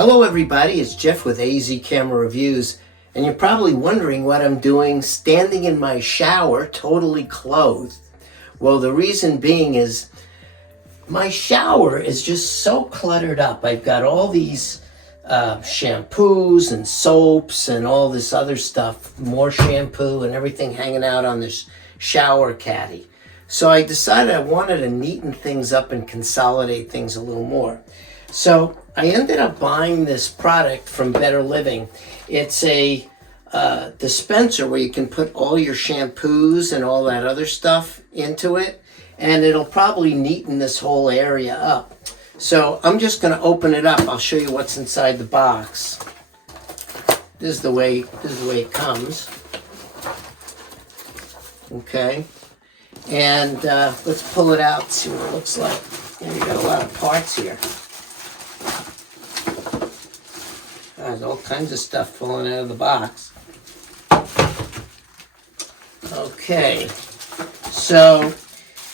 Hello everybody, it's Jeff with AZ Camera Reviews, and you're probably wondering what I'm doing standing in my shower totally clothed. Well, the reason being is my shower is just so cluttered up. I've got all these shampoos and soaps and all this other stuff, more shampoo and everything hanging out on this shower caddy. So I decided I wanted to neaten things up and consolidate things a little more. So I ended up buying this product from Better Living. It's a dispenser where you can put all your shampoos and all that other stuff into it, and it'll probably neaten this whole area up. So I'm just going to open it up. I'll show you what's inside the box. This is the way it comes. Okay, and let's pull it out, see what it looks like. And you got a lot of parts here. There's all kinds of stuff falling out of the box. Okay, so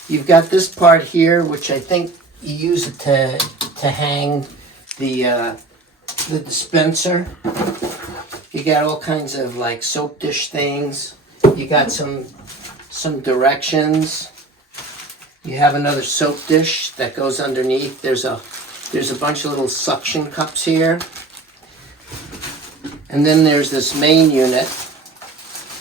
you've got this part here, which I think you use it to hang the dispenser. You got all kinds of like soap dish things. You got some directions. You have another soap dish that goes underneath. There's a bunch of little suction cups here. And then there's this main unit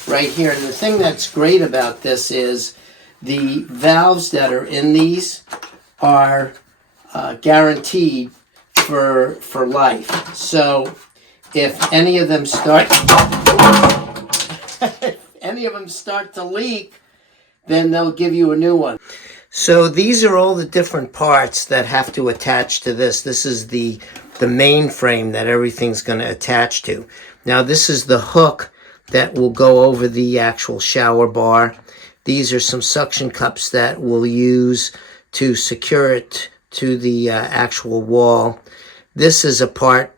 right here. And the thing that's great about this is the valves that are in these are guaranteed for life. So if any of them start to leak, then they'll give you a new one. So these are all the different parts that have to attach to this. This is the main frame that everything's going to attach to. Now this is the hook that will go over the actual shower bar. These are some suction cups that we'll use to secure it to the actual wall. This is a part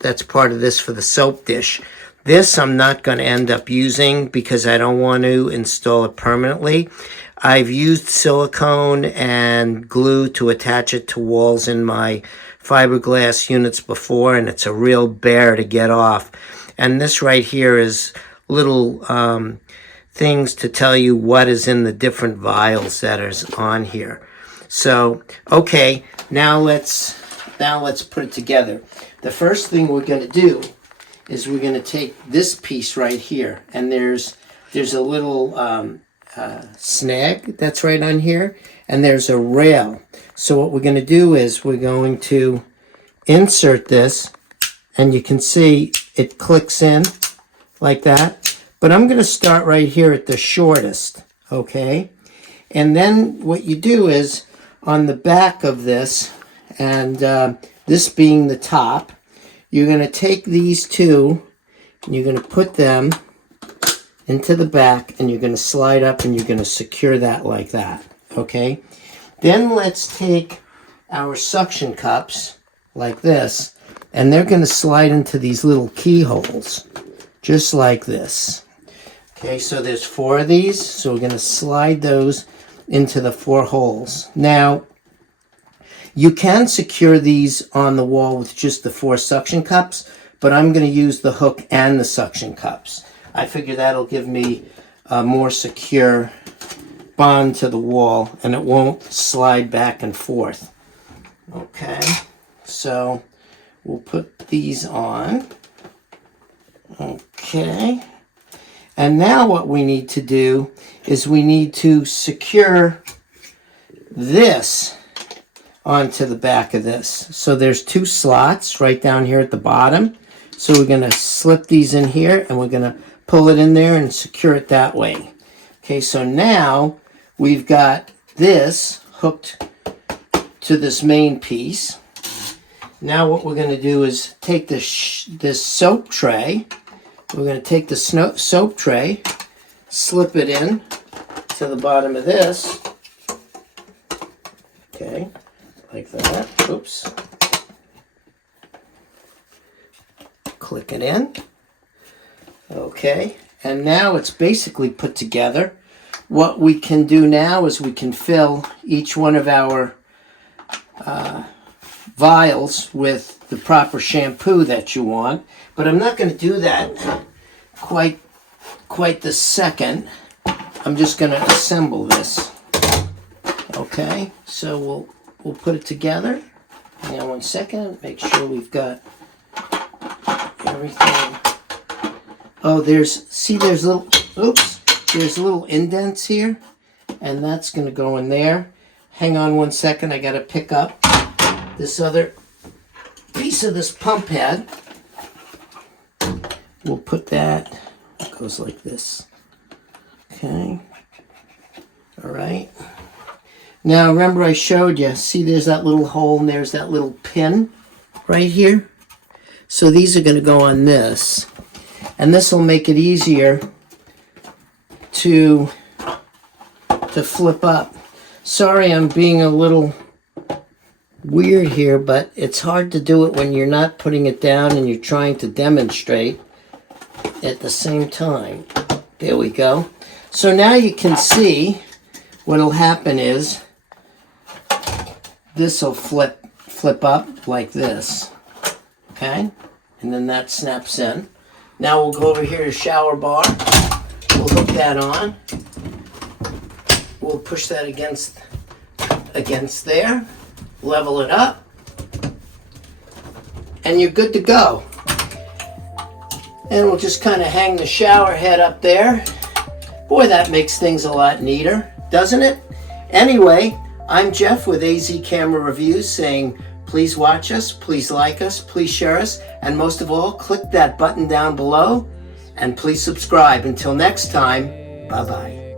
that's part of this for the soap dish. This I'm not going to end up using because I don't want to install it permanently. I've used silicone and glue to attach it to walls in my fiberglass units before, and it's a real bear to get off. And this right here is little things to tell you what is in the different vials that is on here. So, okay, now let's put it together. The first thing we're going to do is we're going to take this piece right here, and there's a little snag that's right on here, and there's a rail. So what we're going to do is we're going to insert this, and you can see it clicks in like that. But I'm going to start right here at the shortest, okay? And then what you do is on the back of this, and this being the top, you're going to take these two, and you're going to put them into the back, and you're going to slide up, and you're going to secure that like that, okay? Then let's take our suction cups like this, and they're going to slide into these little keyholes, just like this. Okay, so there's 4 of these, so we're going to slide those into the 4 holes. Now, you can secure these on the wall with just the 4 suction cups, but I'm going to use the hook and the suction cups. I figure that'll give me a more secure bond to the wall, and it won't slide back and forth. Okay, so we'll put these on. Okay, and now what we need to do is we need to secure this onto the back of this. So there's 2 slots right down here at the bottom. So we're going to slip these in here, and we're going to pull it in there and secure it that way. Okay, so now we've got this hooked to this main piece. Now what we're going to do is take this soap tray. We're going to take the soap tray, slip it in to the bottom of this. Okay, like that. Oops. Click it in. Okay, and now it's basically put together. What we can do now is we can fill each one of our vials with the proper shampoo that you want. But I'm not going to do that quite this second. I'm just going to assemble this. Okay, so we'll put it together. Hang on 1 second. Make sure we've got everything. Oh, there's little, oops, there's little indents here, and that's going to go in there. Hang on 1 second. I got to pick up this other piece of this pump head. We'll put that. It goes like this. Okay. All right. Now remember I showed you, see there's that little hole and there's that little pin right here? So these are going to go on this. And this will make it easier to flip up. Sorry I'm being a little weird here, but it's hard to do it when you're not putting it down and you're trying to demonstrate at the same time. There we go. So now you can see what'll happen is this will flip up like this, okay? And then that snaps in. Now we'll go over here to shower bar. We'll hook that on. We'll push that against there, level it up, and you're good to go. And we'll just kind of hang the shower head up there. Boy, that makes things a lot neater, doesn't it? Anyway, I'm Jeff with AZ Camera Reviews saying please watch us, please like us, please share us, and most of all, click that button down below and please subscribe. Until next time, bye-bye.